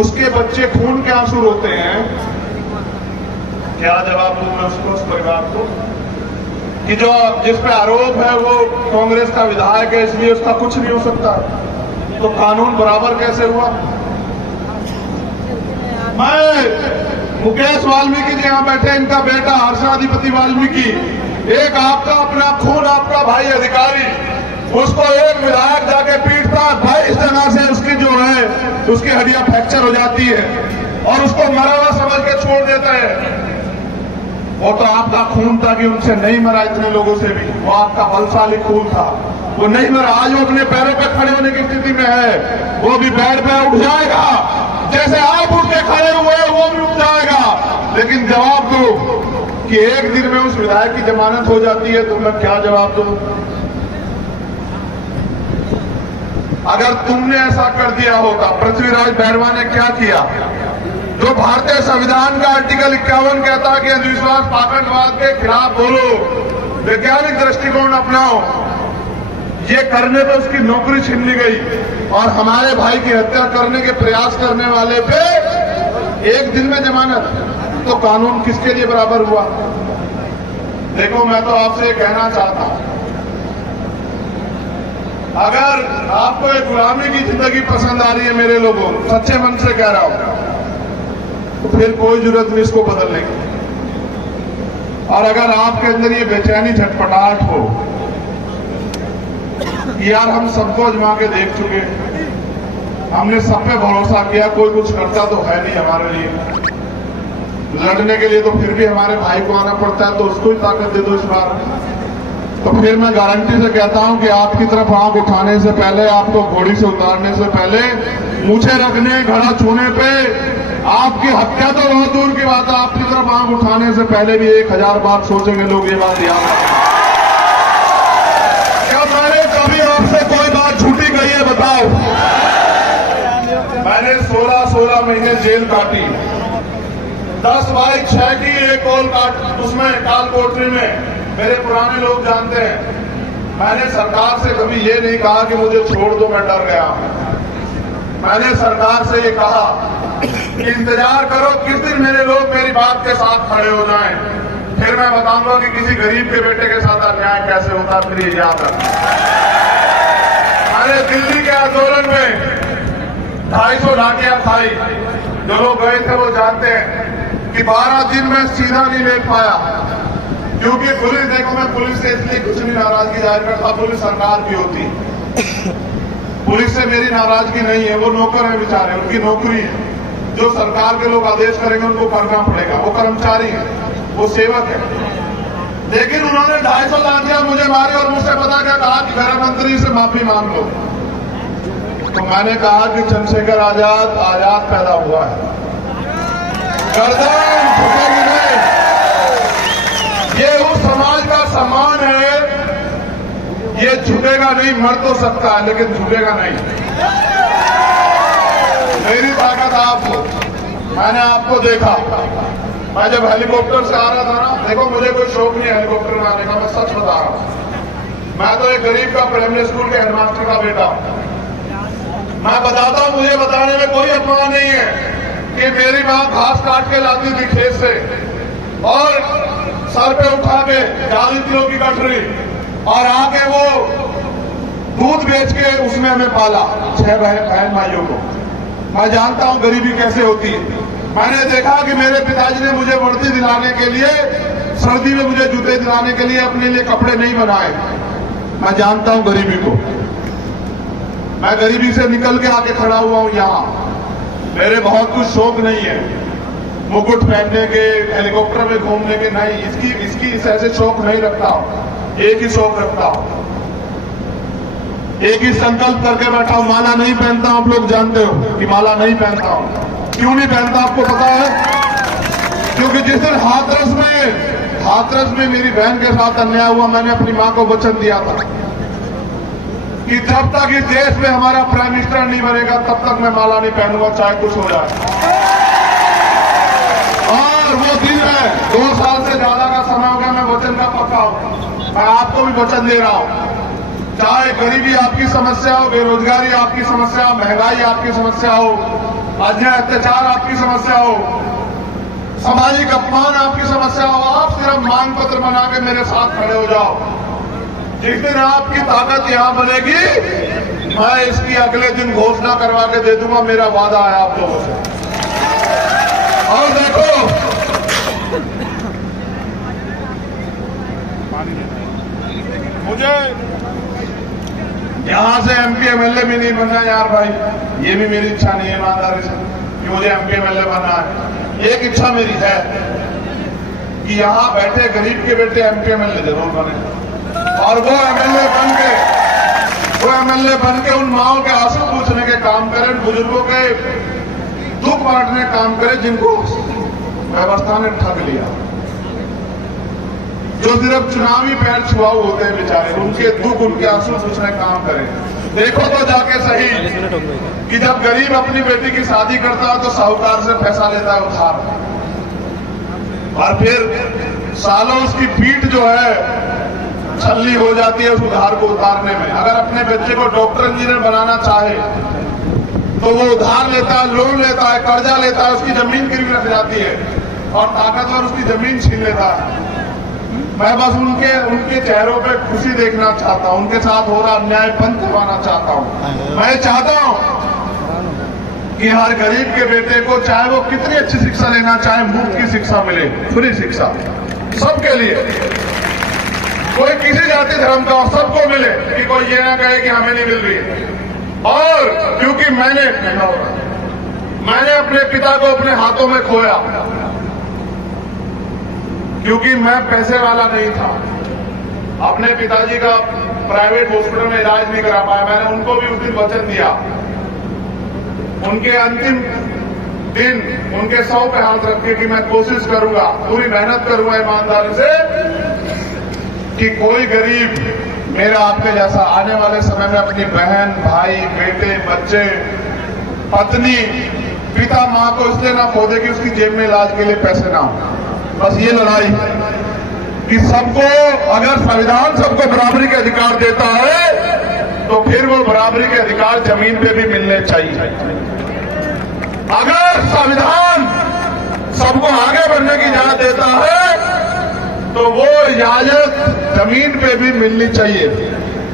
उसके बच्चे खून के आंसू रोते हैं। क्या जवाब दूं मैं उसको, उस परिवार को कि जो जिस पे आरोप है वो कांग्रेस का विधायक है इसलिए उसका कुछ नहीं हो सकता, तो कानून बराबर कैसे हुआ? मैं मुकेश वाल्मीकि जी यहाँ बैठे, इनका बेटा हर्षाधिपति वाल्मीकि, एक आपका अपना खून आपका भाई अधिकारी, उसको एक विधायक जाके पीटता है, 22 जगह से उसकी जो है उसकी हड्डियां फ्रैक्चर हो जाती है और उसको मरा हुआ समझ के छोड़ देता है। वो तो आपका खून था कि उनसे नहीं मरा, इतने लोगों से भी वो आपका बलशाली खून था, वो नहीं मरा। आज वो अपने पैरों पे खड़े होने की स्थिति में है, वो भी बेड पे उठ जाएगा, जैसे आप उठ के खड़े हुए वो भी उठ जाएगा। लेकिन जवाब दो कि एक दिन में उस विधायक की जमानत हो जाती है, तो मैं क्या जवाब दूं? अगर तुमने ऐसा कर दिया होता, पृथ्वीराज बैरवा ने क्या किया? जो भारतीय संविधान का आर्टिकल 51 कहता है कि अंधविश्वास पाखंडवाद के खिलाफ बोलो, वैज्ञानिक दृष्टिकोण अपनाओ, ये करने पे उसकी नौकरी छीन ली गई और हमारे भाई की हत्या करने के प्रयास करने वाले पे एक दिन में जमानत, तो कानून किसके लिए बराबर हुआ? देखो, मैं तो आपसे कहना चाहता हूं, अगर आपको एक गुलामी की जिंदगी पसंद आ रही है मेरे लोगों, सच्चे मन से कह रहा हूं, तो फिर कोई जरूरत नहीं इसको बदलने की। और अगर आपके अंदर ये बेचैनी झटपटाहट हो, यार हम सबको आजमा के देख चुके, हमने सब पे भरोसा किया, कोई कुछ करता तो है नहीं हमारे लिए। लड़ने के लिए तो फिर भी हमारे भाई को आना पड़ता है, तो उसको ही ताकत दे दो इस बार। तो फिर मैं गारंटी से कहता हूं कि आपकी तरफ आंख उठाने से पहले, आपको घोड़ी से उतारने से पहले, मुझे रखने, घड़ा छूने पे, आपकी हत्या तो बहुत दूर की बात है, आपकी तरफ आंख उठाने से पहले भी 1000 बार सोचेंगे लोग। ये बात याद रखें। क्या मैंने कभी आपसे कोई बात झूठी कही है? बताओ। मैंने 16 महीने जेल काटी, 10/6 की एक कॉल काट, उसमें काल कोठरी में, मेरे पुराने लोग जानते हैं। मैंने सरकार से कभी ये नहीं कहा कि मुझे छोड़ दो, मैं डर गया। मैंने सरकार से ये कहा कि इंतजार करो किस दिन मेरे लोग मेरी बात के साथ खड़े हो जाएं, फिर मैं बताऊंगा कि किसी गरीब के बेटे के साथ अन्याय कैसे होता है। फिर ये याद रखना। मैंने दिल्ली के आंदोलन में 250 लाठियां खाई। जो लोग गए थे वो जानते हैं कि 12 दिन में सीधा नहीं ले पाया, क्योंकि पुलिस, देखो मैं पुलिस से इसलिए कुछ भी नाराजगी जाहिर करता, पुलिस सरकार की होती। पुलिस से मेरी नाराजगी नहीं है, वो नौकर है बेचारे, उनकी नौकरी है। जो सरकार के लोग आदेश करेंगे उनको करना पड़ेगा, वो कर्मचारी है, वो सेवक है। लेकिन उन्होंने 250 लाठियां मुझे मारी और मुझसे पता क्या कहा कि गृह मंत्री से माफी मांग लो। तो मैंने कहा कि चंद्रशेखर आजाद पैदा हुआ है, गर्दन झुकेगी नहीं। ये उस समाज का सम्मान है, ये झुकेगा नहीं, मर तो सकता है लेकिन झुकेगा नहीं। मेरी ताकत आप हो। मैंने आपको देखा, मैं जब हेलीकॉप्टर से आ रहा था ना, देखो मुझे कोई शौक नहीं हेलीकॉप्टर में आने का, मैं सच बता रहा हूं। मैं तो एक गरीब का प्राइमरी स्कूल के हेडमास्टर का बेटा हूं। मैं बताता हूं, मुझे बताने में कोई अफवाह नहीं है कि मेरी मां घास काट के लाती थी खेत से और सर पे उठा के 40 किलो की गठरी, और आके वो दूध बेच के उसमें हमें पाला, 6 बहन भाइयों को। मैं जानता हूं गरीबी कैसे होती है। मैंने देखा कि मेरे पिताजी ने मुझे वर्दी दिलाने के लिए, सर्दी में मुझे जूते दिलाने के लिए अपने लिए कपड़े नहीं बनाए। मैं जानता हूं गरीबी को। मैं गरीबी से निकल के आके खड़ा हुआ हूं यहां। मेरे बहुत कुछ शौक नहीं है, मुकुट पहनने के, हेलीकॉप्टर में घूमने के नहीं, इसकी ऐसे शौक नहीं रखता हूं। एक ही शौक रखता हूं, एक ही संकल्प करके बैठा हूं। माला नहीं पहनता हूं, आप लोग जानते हो कि माला नहीं पहनता हूं। क्यों नहीं पहनता आपको पता है? क्योंकि जिस दिन हाथरस में मेरी बहन के साथ अन्याय हुआ, मैंने अपनी मां को वचन दिया था कि जब तक इस देश में हमारा प्राइम मिनिस्टर नहीं बनेगा तब तक मैं माला नहीं पहनूंगा, चाहे कुछ हो जाए। और वो दिन है, 2 साल से ज्यादा का समय हो गया, मैं वचन का पक्का हूं। मैं आपको भी वचन दे रहा हूं, चाहे गरीबी आपकी समस्या हो, बेरोजगारी आपकी समस्या हो, महंगाई आपकी समस्या हो, अन्याय अत्याचार आपकी समस्या हो, सामाजिक अपमान आपकी समस्या हो, आप सिर्फ मांग पत्र बना के मेरे साथ खड़े हो जाओ। जिस दिन आपकी ताकत यहां बनेगी, मैं इसकी अगले दिन घोषणा करवा के दे दूंगा, मेरा वादा है आप लोगों से। और देखो, मुझे यहां से एमपी एमएलए भी नहीं बनना यार भाई, ये भी मेरी इच्छा नहीं है ईमानदारी से कि मुझे एमपी एमएलए बनना है। एक इच्छा मेरी है कि यहां बैठे गरीब के बेटे एमपी एमएलए जरूर बने, और वो एमएलए बन के उन माओं के आंसू पूछने के काम करें, बुजुर्गों के दुख बांटने का काम करें जिनको व्यवस्था ने ठग लिया, जो सिर्फ चुनावी पैर छुआऊ होते हैं बेचारे, उनके दुख, उनके आंसू पूछने का काम करें। देखो तो जाके सही कि जब गरीब अपनी बेटी की शादी करता है तो साहूकार से पैसा लेता है उधार, और फिर सालों उसकी पीठ जो है छल्ली हो जाती है उस उधार को उतारने में। अगर अपने बच्चे को डॉक्टर इंजीनियर बनाना चाहे तो वो उधार लेता है, लोन लेता है, कर्जा लेता है, उसकी जमीन गिरवी रख जाती है और ताकतवर उसकी जमीन छीन लेता है। मैं बस उनके चेहरों पे खुशी देखना चाहता हूं, उनके साथ हो रहा अन्याय बंद करवाना चाहता हूं। मैं चाहता हूं कि हर गरीब के बेटे को, चाहे वो कितनी अच्छी शिक्षा लेना चाहे, मुफ्त की शिक्षा मिले, फ्री शिक्षा सबके लिए, कोई किसी जाति धर्म का, सबको मिले, कि कोई ये ना कहे कि हमें नहीं मिल रही है। और क्योंकि मैंने अपने पिता को अपने हाथों में खोया, क्योंकि मैं पैसे वाला नहीं था, अपने पिताजी का प्राइवेट हॉस्पिटल में इलाज नहीं करा पाया। मैंने उनको भी उस दिन वचन दिया, उनके अंतिम दिन उनके 100 पे हाथ रख के कि मैं कोशिश करूंगा, पूरी मेहनत करूंगा ईमानदारी से कि कोई गरीब मेरा आपके जैसा आने वाले समय में अपनी बहन, भाई, बेटे, बच्चे, पत्नी, पिता, मां को इसलिए ना खो दे कि उसकी जेब में इलाज के लिए पैसे ना हो। बस ये लड़ाई कि सबको, अगर संविधान सबको बराबरी के अधिकार देता है तो फिर वो बराबरी के अधिकार जमीन पे भी मिलने चाहिए। अगर संविधान सबको आगे बढ़ने की इजाजत देता है तो वो इजाजत जमीन पे भी मिलनी चाहिए।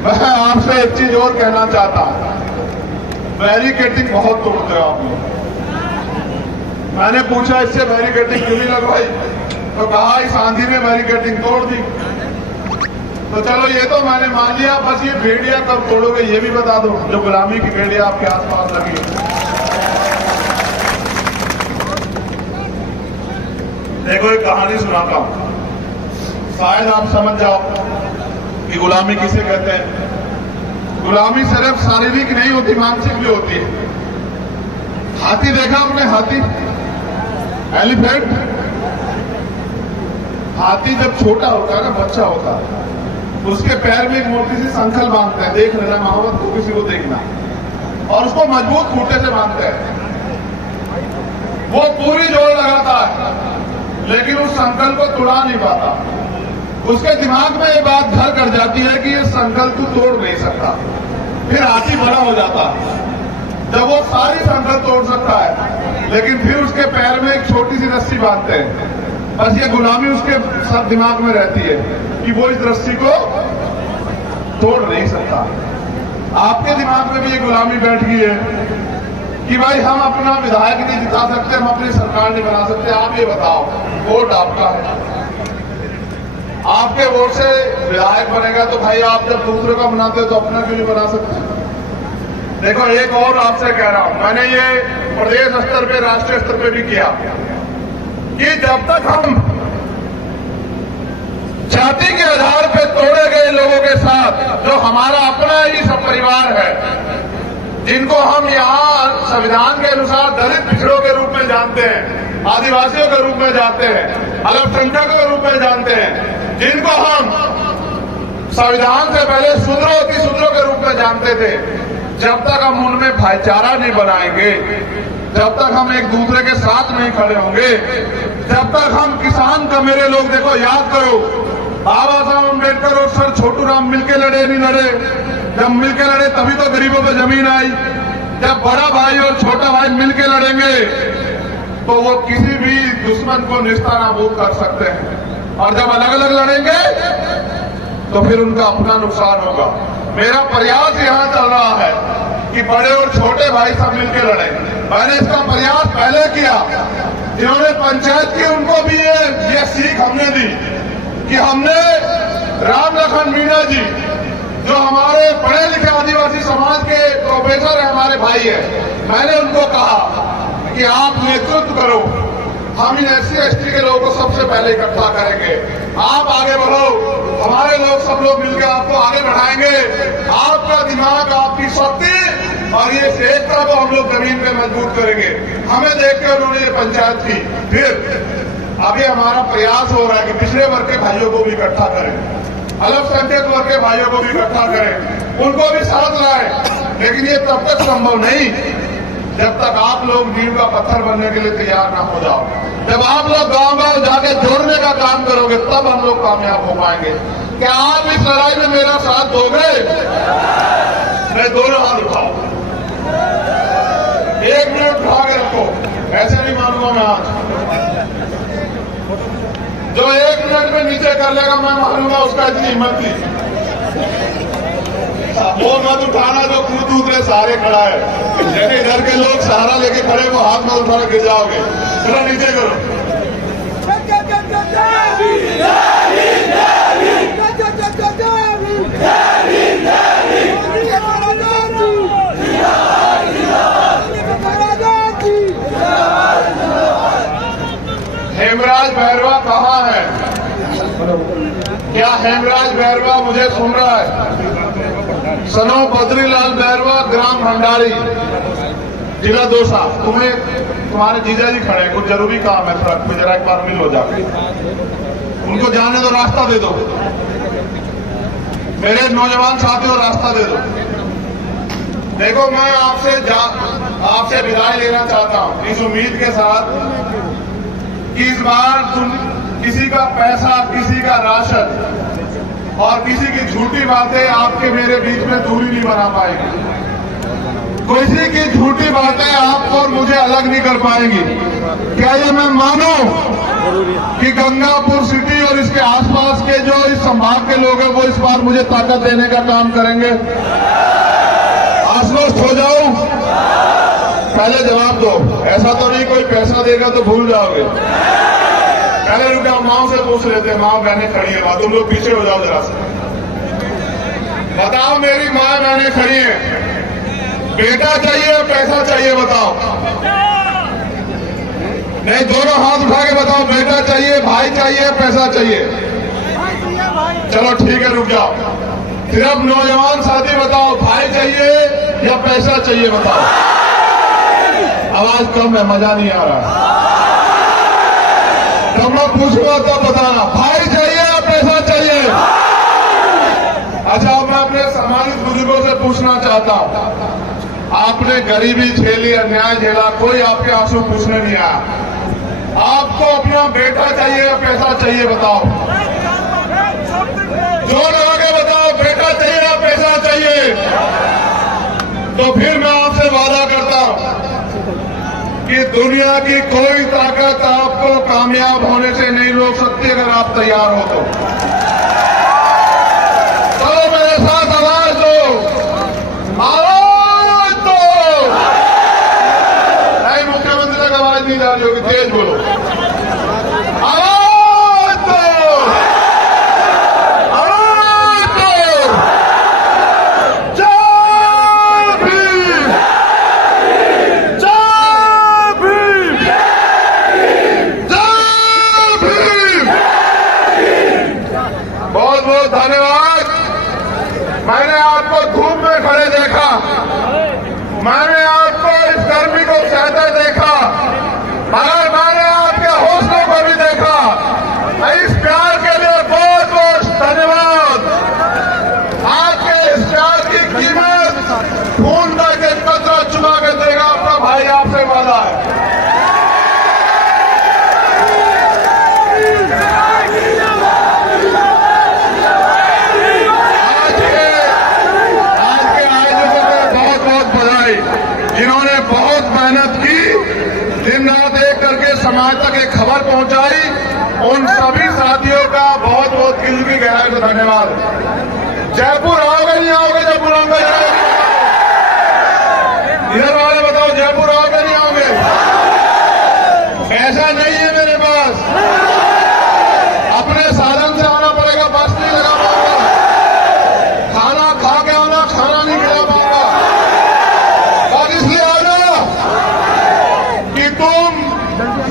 मैं आपसे एक चीज और कहना चाहता हूं, बैरिकेडिंग बहुत तोड़ते हो आप लोग। मैंने पूछा इससे बैरिकेडिंग क्यों नहीं लगवाई, तो कहा इस आंधी में बैरिकेडिंग तोड़ दी। तो चलो ये तो मैंने मान लिया, बस ये भेड़िया कब तोड़ोगे ये भी बता दो, जो गुलामी की भेड़िया आपके आसपास लगी है। देखो एक कहानी सुनाता हूं, शायद आप समझ जाओ कि गुलामी किसे कहते हैं। गुलामी सिर्फ शारीरिक नहीं होती, मानसिक भी होती है। हाथी देखा आपने? हाथी, एलिफेंट। हाथी जब छोटा होता है ना, बच्चा होता है, उसके पैर में एक मोटी सी संखल बांधते हैं, देख लेना महावत को, किसी को देखना, और उसको मजबूत खूंटे से बांधते हैं। वो पूरी जोर लगाता है लेकिन उस संकल्प को तोड़ा नहीं पाता। उसके दिमाग में ये बात घर कर जाती है कि ये संकल्प तू तोड़ नहीं सकता। फिर हाथी बड़ा हो जाता है, जब वो सारी संकल्प तोड़ सकता है, लेकिन फिर उसके पैर में एक छोटी सी रस्सी बांधते हैं। बस ये गुलामी उसके सब दिमाग में रहती है कि वो इस रस्सी को तोड़ नहीं सकता। आपके दिमाग में भी ये गुलामी बैठ गई है कि भाई हम अपना विधायक नहीं जिता सकते, हम अपनी सरकार नहीं बना सकते। आप ये बताओ, वोट आपका है, आपके वोट से विधायक बनेगा, तो भाई आप जब दूसरों का बनाते हो तो अपना क्यों नहीं बना सकते? देखो एक और आपसे कह रहा हूं, मैंने ये प्रदेश स्तर पे, राष्ट्रीय स्तर पे भी किया कि जब तक हम जाति के आधार पर तोड़े गए लोगों के साथ, जो हमारा अपना ही सब परिवार है, जिनको हम यहाँ संविधान के अनुसार दलित पिछड़ों के रूप में जानते हैं, आदिवासियों के रूप में जानते हैं, अल्पसंख्यकों के रूप में जानते हैं, जिनको हम संविधान से पहले शूद्रों के रूप में जानते थे, जब तक हम उनमें भाईचारा नहीं बनाएंगे, जब तक हम एक दूसरे के साथ नहीं खड़े होंगे, जब तक हम किसान का, मेरे लोग देखो याद करो, बाबा साहब अम्बेडकर और सर छोटू राम मिलके लड़े नहीं लड़े? जब मिलके लड़े तभी तो गरीबों पे जमीन आई। जब बड़ा भाई और छोटा भाई मिलके लड़ेंगे तो वो किसी भी दुश्मन को निस्तानाबूद कर सकते हैं, और जब अलग अलग लड़ेंगे तो फिर उनका अपना नुकसान होगा। मेरा प्रयास यहां चल रहा है कि बड़े और छोटे भाई सब मिलकर लड़े। मैंने इसका प्रयास पहले किया, जिन्होंने पंचायत की उनको भी ये सीख हमने दी कि हमने राम लखन मीणा जी, जो हमारे पढ़े लिखे आदिवासी समाज के प्रोफेसर है, हमारे भाई है, मैंने उनको कहा कि आप नेतृत्व करो, हम इन SC/ST के लोगों को सबसे पहले इकट्ठा करेंगे, आप आगे बढ़ो, हमारे लोग सब लोग मिलकर आपको आगे बढ़ाएंगे। आपका दिमाग, आपकी शक्ति और ये एकता को हम लोग जमीन पे मजबूत करेंगे। हमें देखकर उन्होंने ये पंचायत की। फिर अभी हमारा प्रयास हो रहा है कि पिछड़े वर्ग के भाइयों को भी इकट्ठा करें, अल्पसंख्यक वर्ग के भाइयों को भी इकट्ठा करें, उनको भी साथ लाएं। लेकिन ये तब तक संभव नहीं जब तक आप लोग नींव का पत्थर बनने के लिए तैयार ना हो जाओ। जब आप लोग गांव-गांव जाके जोड़ने का काम करोगे तब हम लोग कामयाब हो पाएंगे। क्या आप इस लड़ाई में मेरा साथ दोगे? मैं दोनों हाथ उठाओ, 1 मिनट उठा के रखो, ऐसे नहीं मानूंगा मैं आज। जो 1 मिनट में नीचे कर लेगा मैं मानूंगा उसका इतनी हिम्मत नहीं। वो मत उठाना जो खुद दूसरे सहारे खड़ा है, जैसे इधर के लोग सहारा लेके खड़े, वो हाथ में उठा गिर जाओगे। थोड़ा नीचे करो। क्या हेमराज बैरवा मुझे सुन रहा है? सनो बद्रीलाल बैरवा, ग्राम भंडारी, जिला दौसा। तुम्हारे जीजा जी खड़े हैं, कुछ जरूरी काम है, ट्रक में जरा एक बार मिल हो जाके उनको जाने दो, रास्ता दे दो। मेरे नौजवान साथियों, रास्ता दे दो। देखो, मैं आपसे विदाई लेना चाहता हूं इस उम्मीद के साथ कि इस बार तुम किसी का पैसा, किसी का राशन और किसी की झूठी बातें आपके मेरे बीच में दूरी नहीं बना पाएगी। किसी की झूठी बातें आपको और मुझे अलग नहीं कर पाएंगी। क्या ये मैं मानूं कि गंगापुर सिटी और इसके आसपास के जो इस संभाग के लोग हैं वो इस बार मुझे ताकत देने का काम करेंगे? आश्वस्त हो जाऊं? पहले जवाब दो। ऐसा तो नहीं कोई पैसा देगा तो भूल जाओगे? पहले रुपया माओ से पूछ लेते हैं। माँ बहनें खड़ी है, तुम लोग पीछे हो जाओ जरा से। बताओ, मेरी माँ बहनें खड़ी है, बेटा चाहिए पैसा चाहिए? बताओ। नहीं, दोनों हाथ उठा के बताओ, बेटा चाहिए, भाई चाहिए, पैसा चाहिए? चलो ठीक है, रुक जाओ। सिर्फ नौजवान साथी बताओ, भाई चाहिए या पैसा चाहिए? बताओ। आवाज कम है, मजा नहीं आ रहा। जब मैं पूछूंगा तब बताना, भाई चाहिए या पैसा चाहिए? अच्छा, मैं अपने सम्मानित बुजुर्गों से पूछना चाहता हूं, आपने गरीबी झेली, अन्याय झेला, कोई आपके आंसू पूछने नहीं आया। आपको अपना बेटा चाहिए या पैसा चाहिए? बताओ। जोर लगा के बताओ, बेटा चाहिए या पैसा चाहिए? तो फिर मैं आपसे वादा करता हूं कि दुनिया की कोई ताकत आपको कामयाब होने से नहीं रोक सकती अगर आप तैयार हो तो। चलो मेरे साथ आवाज दो, आवाज दो। नहीं, मुख्यमंत्री तक आवाज नहीं जा रही होगी, तेज बोलो, आवाज दो, आवाज दो। जय भीम, जय भीम, जय भीम। बहुत बहुत धन्यवाद। मैंने आपको धूप में खड़े देखा, मैंने आपको इस गर्मी को सहते देखा, मगर मैंने आपके हौसलों को भी देखा। इस प्यार के लिए बहुत बहुत धन्यवाद। आपके इस प्यार की कीमत खून का एक कतरा चुका के देगा आपका भाई, आपसे वादा है। जिन्होंने बहुत मेहनत की, दिन रात एक करके समाज तक एक खबर पहुंचाई, उन सभी साथियों का बहुत बहुत दिल की गहराई से धन्यवाद। जयपुर आओगे नहीं आओगे? जयपुर आओगे? इधर वाले बताओ, जयपुर आओगे नहीं आओगे? पैसा नहीं है मेरे पास, अपने साधन से आना पड़ेगा, बस नहीं लगा पाऊंगा, खाना खा के आना, खाना नहीं खिला पाऊंगा। तुम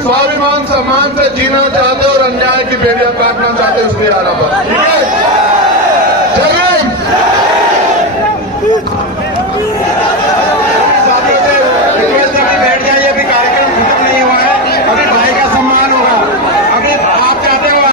स्वाभिमान सम्मान से जीना चाहते हो और अन्याय की बेड़ियां काटना चाहते हो, इसलिए आना पड़ा।